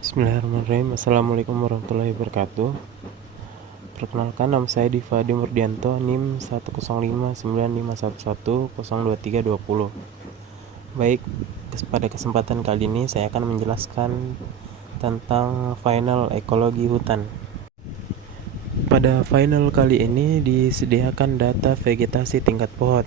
Bismillahirrahmanirrahim. Assalamualaikum warahmatullahi wabarakatuh. Perkenalkan, nama saya Divadi Murdianto, NIM 1059511022320. Baik, pada kesempatan kali ini saya akan menjelaskan tentang final ekologi hutan. Pada final kali ini disediakan data vegetasi tingkat pohon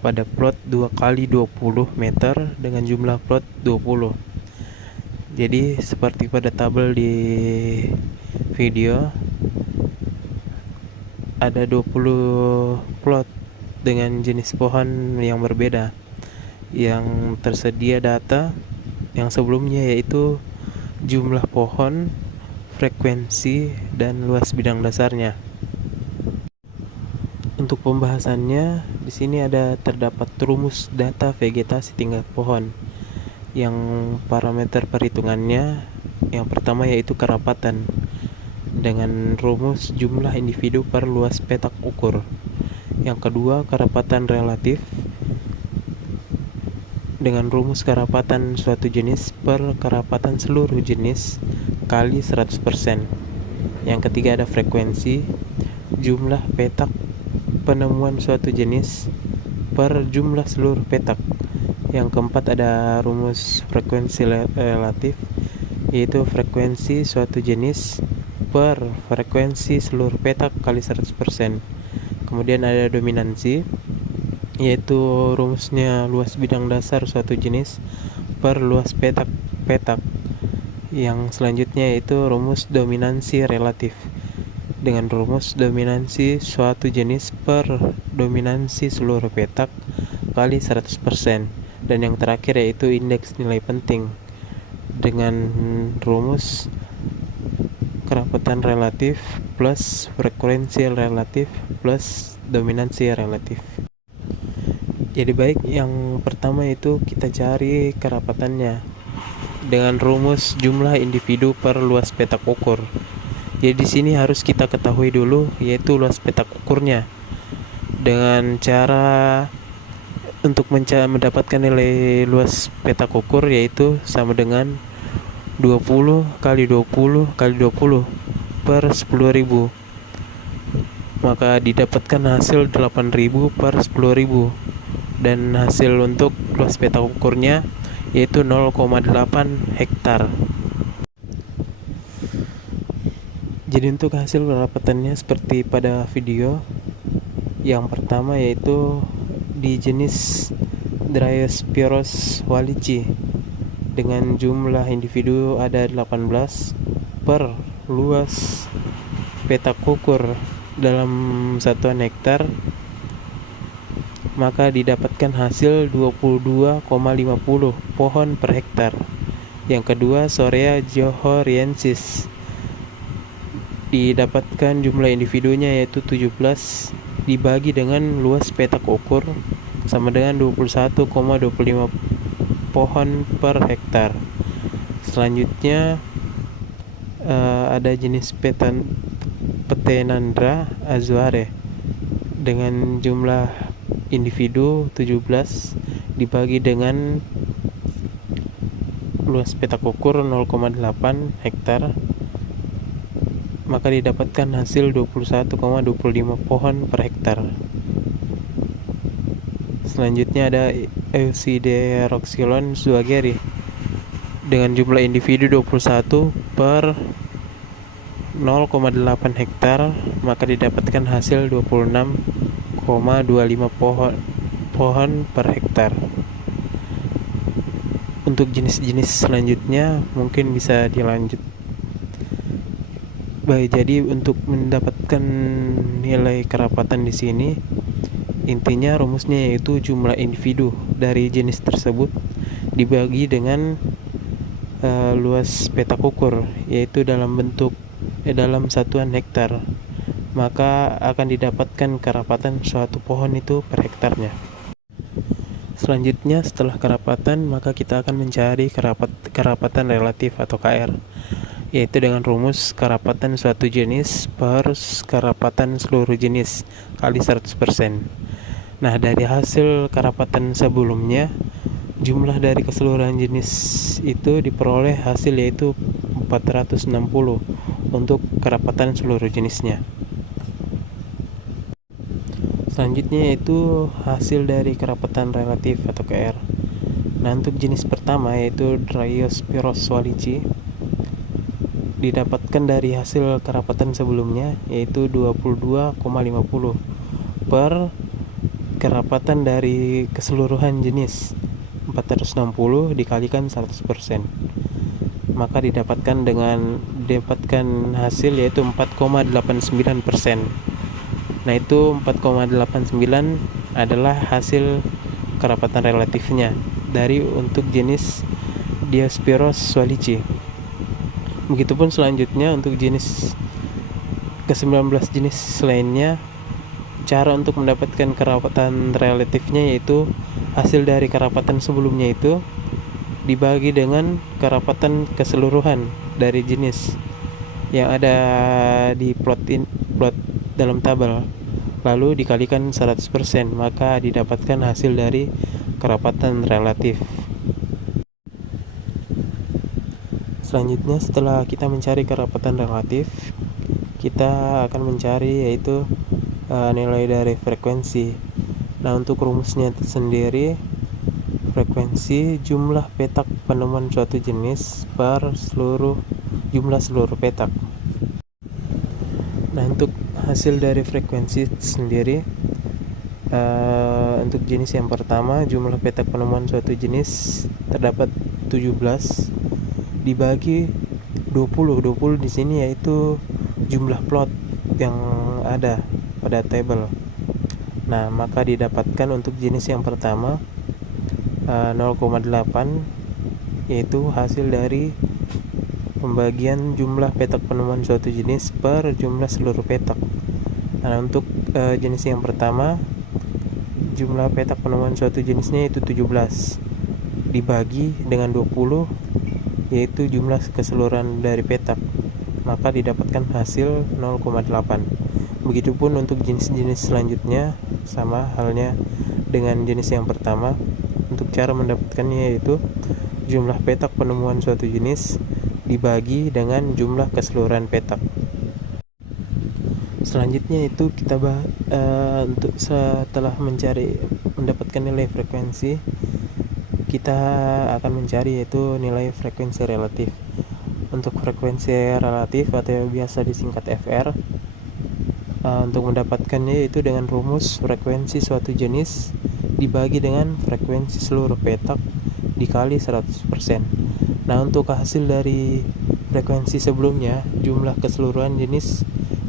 pada plot 2 kali 20 meter dengan jumlah plot 20. Jadi seperti pada tabel di video, ada 20 plot dengan jenis pohon yang berbeda yang tersedia data yang sebelumnya, yaitu jumlah pohon, frekuensi, dan luas bidang dasarnya. Untuk pembahasannya, di sini terdapat rumus data vegetasi tingkat pohon. Yang parameter perhitungannya, yang pertama yaitu kerapatan dengan rumus jumlah individu per luas petak ukur. Yang kedua, kerapatan relatif dengan rumus kerapatan suatu jenis per kerapatan seluruh jenis kali 100%. Yang ketiga ada frekuensi, jumlah petak penemuan suatu jenis per jumlah seluruh petak. Yang keempat ada rumus frekuensi relatif, yaitu frekuensi suatu jenis per frekuensi seluruh petak kali 100%. Kemudian ada dominansi, yaitu rumusnya luas bidang dasar suatu jenis per luas petak. Yang selanjutnya yaitu rumus dominansi relatif dengan rumus dominansi suatu jenis per dominansi seluruh petak kali 100%. Dan yang terakhir yaitu indeks nilai penting dengan rumus kerapatan relatif plus frekuensi relatif plus dominansi relatif. Jadi baik, yang pertama itu kita cari kerapatannya dengan rumus jumlah individu per luas petak ukur. Jadi di sini harus kita ketahui dulu yaitu luas petak ukurnya dengan cara untuk mendapatkan nilai luas petak ukur, yaitu sama dengan 20 kali 20 kali 20 per 10.000. Maka didapatkan hasil 8.000 per 10.000. Dan hasil untuk luas petak ukurnya yaitu 0,8 hektar. Jadi untuk hasil kerapatannya seperti pada video. Yang pertama yaitu di jenis Dryopyros wallichii dengan jumlah individu ada 18 per luas petak ukur dalam satuan hektar, maka didapatkan hasil 22,50 pohon per hektar. Yang kedua, Shorea johoriensis, didapatkan jumlah individunya yaitu 17 dibagi dengan luas petak ukur sama dengan 21,25 pohon per hektar. Selanjutnya ada jenis Petenandra azuare dengan jumlah individu 17 dibagi dengan luas petak ukur 0,8 hektar, maka didapatkan hasil 21,25 pohon per hektar. Selanjutnya ada Euthideroxylon zwageri dengan jumlah individu 21 per 0,8 hektar, maka didapatkan hasil 26,25 pohon per hektar. Untuk jenis-jenis selanjutnya mungkin bisa dilanjut. Baik, jadi untuk mendapatkan nilai kerapatan di sini, intinya rumusnya yaitu jumlah individu dari jenis tersebut dibagi dengan luas petak ukur, yaitu dalam satuan hektar, maka akan didapatkan kerapatan suatu pohon itu per hektarnya. Selanjutnya setelah kerapatan, maka kita akan mencari kerapatan relatif atau KR, yaitu dengan rumus kerapatan suatu jenis per kerapatan seluruh jenis kali 100%. Nah, dari hasil kerapatan sebelumnya, Jumlah dari keseluruhan jenis itu diperoleh hasil yaitu 460 untuk kerapatan seluruh jenisnya. Selanjutnya yaitu hasil dari kerapatan relatif atau KR. Nah, untuk jenis pertama yaitu Dryospirus swallici didapatkan dari hasil kerapatan sebelumnya yaitu 22,50 per kerapatan dari keseluruhan jenis 460 dikalikan 100%, maka didapatkan hasil yaitu 4,89%. Nah, itu 4,89 adalah hasil kerapatan relatifnya dari untuk jenis Diospyros swallici. Begitupun selanjutnya untuk jenis ke-19 jenis lainnya, cara untuk mendapatkan kerapatan relatifnya yaitu hasil dari kerapatan sebelumnya itu dibagi dengan kerapatan keseluruhan dari jenis yang ada di plot dalam tabel, lalu dikalikan 100%, maka didapatkan hasil dari kerapatan relatif. Selanjutnya, setelah kita mencari kerapatan relatif, kita akan mencari yaitu nilai dari frekuensi. Nah, untuk rumusnya itu sendiri, frekuensi jumlah petak penemuan suatu jenis per jumlah seluruh petak. Nah, untuk hasil dari frekuensi sendiri, untuk jenis yang pertama, jumlah petak penemuan suatu jenis terdapat 17 dibagi 20 di sini yaitu jumlah plot yang ada pada tabel. Nah, maka didapatkan untuk jenis yang pertama 0,8 yaitu hasil dari pembagian jumlah petak penemuan suatu jenis per jumlah seluruh petak. Nah, untuk jenis yang pertama, jumlah petak penemuan suatu jenisnya itu 17 dibagi dengan 20 yaitu jumlah keseluruhan dari petak, maka didapatkan hasil 0,8. Begitupun untuk jenis-jenis selanjutnya, sama halnya dengan jenis yang pertama. Untuk cara mendapatkannya yaitu jumlah petak penemuan suatu jenis dibagi dengan jumlah keseluruhan petak. Selanjutnya itu kita untuk setelah mendapatkan nilai frekuensi, kita akan mencari yaitu nilai frekuensi relatif. Untuk frekuensi relatif atau biasa disingkat FR, untuk mendapatkannya yaitu dengan rumus frekuensi suatu jenis dibagi dengan frekuensi seluruh petak dikali 100%. Nah, untuk hasil dari frekuensi sebelumnya, jumlah keseluruhan jenis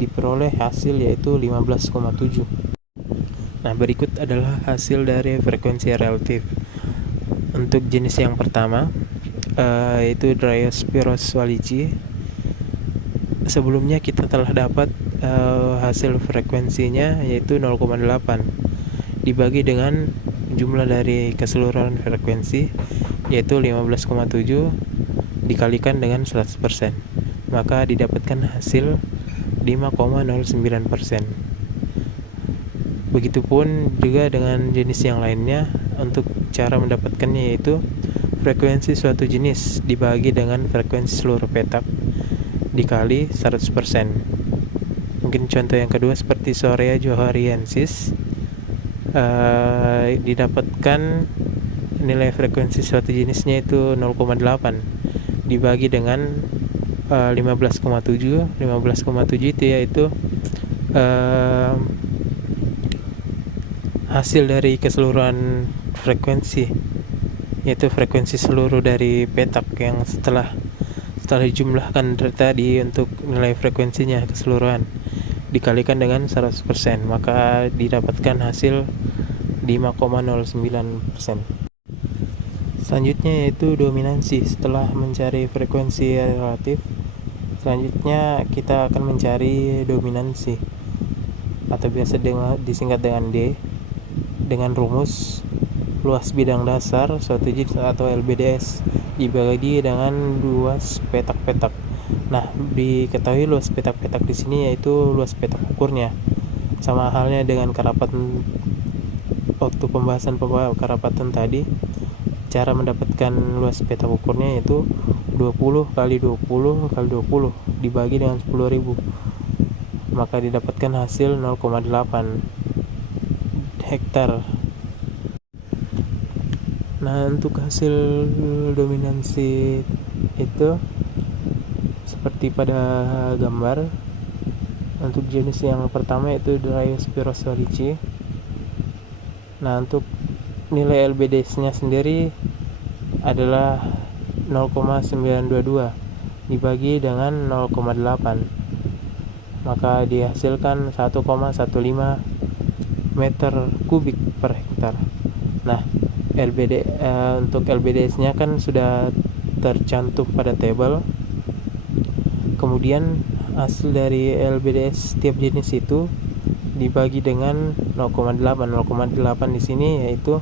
diperoleh hasil yaitu 15,7. Nah, berikut adalah hasil dari frekuensi relatif. Untuk jenis yang pertama yaitu Dryospirus swallici, sebelumnya kita telah dapat hasil frekuensinya yaitu 0,8 dibagi dengan jumlah dari keseluruhan frekuensi yaitu 15,7 dikalikan dengan 100%, maka didapatkan hasil 5,09%. Begitupun juga dengan jenis yang lainnya. Untuk cara mendapatkannya yaitu frekuensi suatu jenis dibagi dengan frekuensi seluruh petak dikali 100%. Mungkin contoh yang kedua seperti Sorea johariensis, didapatkan nilai frekuensi suatu jenisnya itu 0,8 dibagi dengan 15,7 itu yaitu hasil dari keseluruhan frekuensi, yaitu frekuensi seluruh dari petak yang setelah dijumlahkan tadi untuk nilai frekuensinya keseluruhan dikalikan dengan 100%, maka didapatkan hasil 5,09%. Selanjutnya yaitu dominansi. Setelah mencari frekuensi relatif, selanjutnya kita akan mencari dominansi atau biasa disingkat dengan D, dengan rumus luas bidang dasar suatu jenis atau LBDS dibagi dengan luas petak-petak. Nah, diketahui luas petak-petak di sini yaitu luas petak ukurnya. Sama halnya dengan kerapatan waktu pembahasan kerapatan tadi, cara mendapatkan luas petak ukurnya yaitu 20 kali 20 kali 20 dibagi dengan 10.000, maka didapatkan hasil 0,8 hektar. Nah, untuk hasil dominansi itu seperti pada gambar. Untuk jenis yang pertama itu Dryiospirus wallichii. Nah, untuk nilai LBDS-nya sendiri adalah 0,922 dibagi dengan 0,8, maka dihasilkan 1,15 meter kubik per hektar. Nah, untuk LBDS-nya kan sudah tercantum pada tabel. Kemudian hasil dari LBDS setiap jenis itu dibagi dengan 0,8 di sini yaitu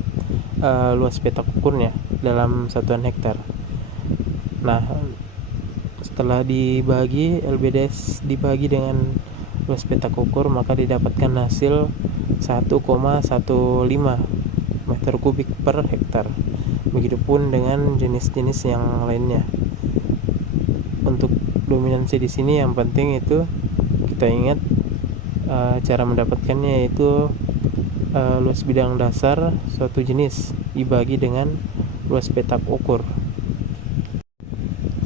luas petak ukurnya dalam satuan hektar. Nah, setelah dibagi LBDS dibagi dengan luas petak ukur, maka didapatkan hasil 1,15 meter kubik per hektar. Begitupun dengan jenis-jenis yang lainnya. Untuk dominansi di sini yang penting itu kita ingat cara mendapatkannya yaitu luas bidang dasar suatu jenis dibagi dengan luas petak ukur.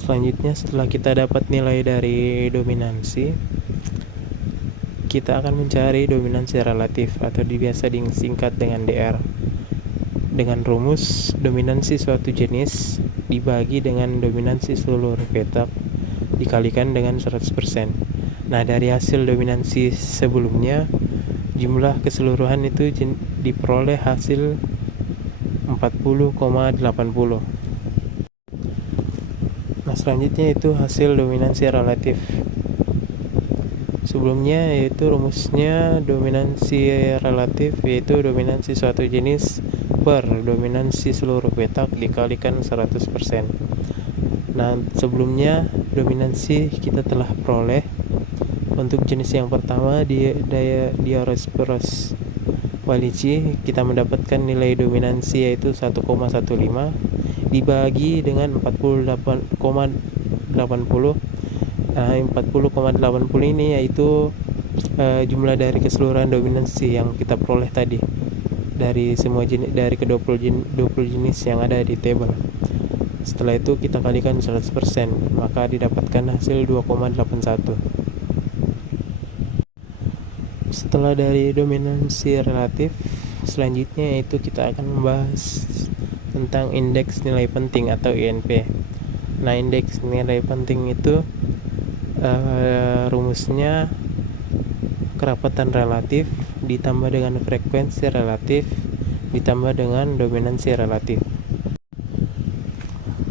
Selanjutnya, setelah kita dapat nilai dari dominansi, kita akan mencari dominansi relatif atau biasa disingkat dengan DR dengan rumus dominansi suatu jenis dibagi dengan dominansi seluruh petak dikalikan dengan 100%. Nah, dari hasil dominansi sebelumnya, jumlah keseluruhan itu diperoleh hasil 40,80. Nah, selanjutnya itu hasil dominansi relatif. Sebelumnya yaitu rumusnya dominansi relatif yaitu dominansi suatu jenis per dominansi seluruh petak dikalikan 100%. Nah, sebelumnya dominansi kita telah peroleh. Untuk jenis yang pertama Dryiospirus wallichii, kita mendapatkan nilai dominansi yaitu 1,15 dibagi dengan 40,80. 40,80 ini yaitu jumlah dari keseluruhan dominansi yang kita peroleh tadi dari semua jenis, dari ke-20 jenis yang ada di tabel. Setelah itu kita kalikan 100%, maka didapatkan hasil 2,81. Setelah dari dominansi relatif, selanjutnya yaitu kita akan membahas tentang indeks nilai penting atau INP. Nah, indeks nilai penting itu rumusnya kerapatan relatif ditambah dengan frekuensi relatif ditambah dengan dominansi relatif.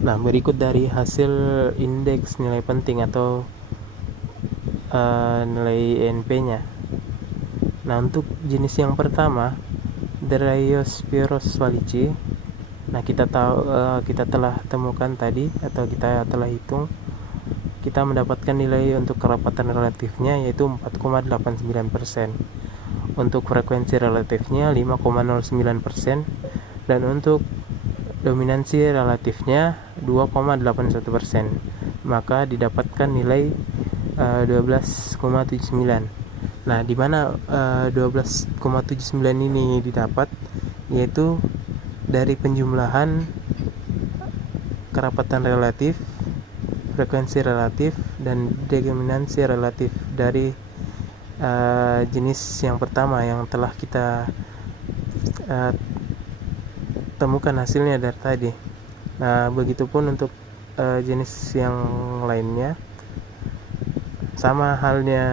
Nah, berikut dari hasil indeks nilai penting atau nilai INP-nya. Nah, untuk jenis yang pertama Dryiospirus wallichii, nah kita telah temukan tadi atau kita telah hitung, kita mendapatkan nilai untuk kerapatan relatifnya yaitu 4,89%, untuk frekuensi relatifnya 5,09%, dan untuk dominansi relatifnya 2,81%, maka didapatkan nilai 12,79. Nah, di mana 12,79 ini didapat yaitu dari penjumlahan kerapatan relatif, frekuensi relatif, dan dominansi relatif dari jenis yang pertama yang telah kita temukan hasilnya dari tadi. Nah, begitupun untuk jenis yang lainnya, sama halnya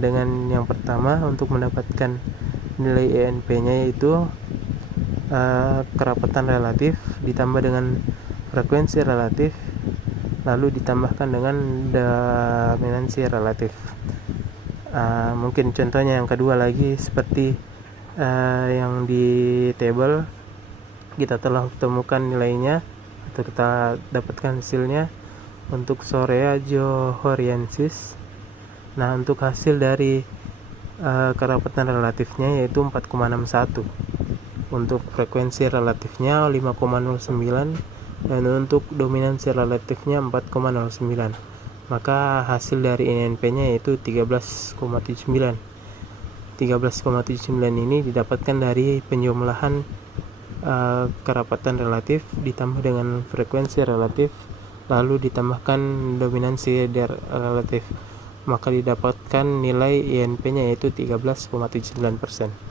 dengan yang pertama. Untuk mendapatkan nilai INP-nya yaitu kerapatan relatif ditambah dengan frekuensi relatif lalu ditambahkan dengan dominansi relatif. Mungkin contohnya yang kedua lagi seperti yang di tabel kita telah temukan nilainya atau kita dapatkan hasilnya untuk Sorea johoriensis. Nah, untuk hasil dari kerapatan relatifnya yaitu 4,61. Untuk frekuensi relatifnya 5,09 dan untuk dominansi relatifnya 4,09. Maka hasil dari INP-nya yaitu 13,79. 13,79 ini didapatkan dari penjumlahan kerapatan relatif ditambah dengan frekuensi relatif lalu ditambahkan dominansi relatif, maka didapatkan nilai INP-nya yaitu 13,79%.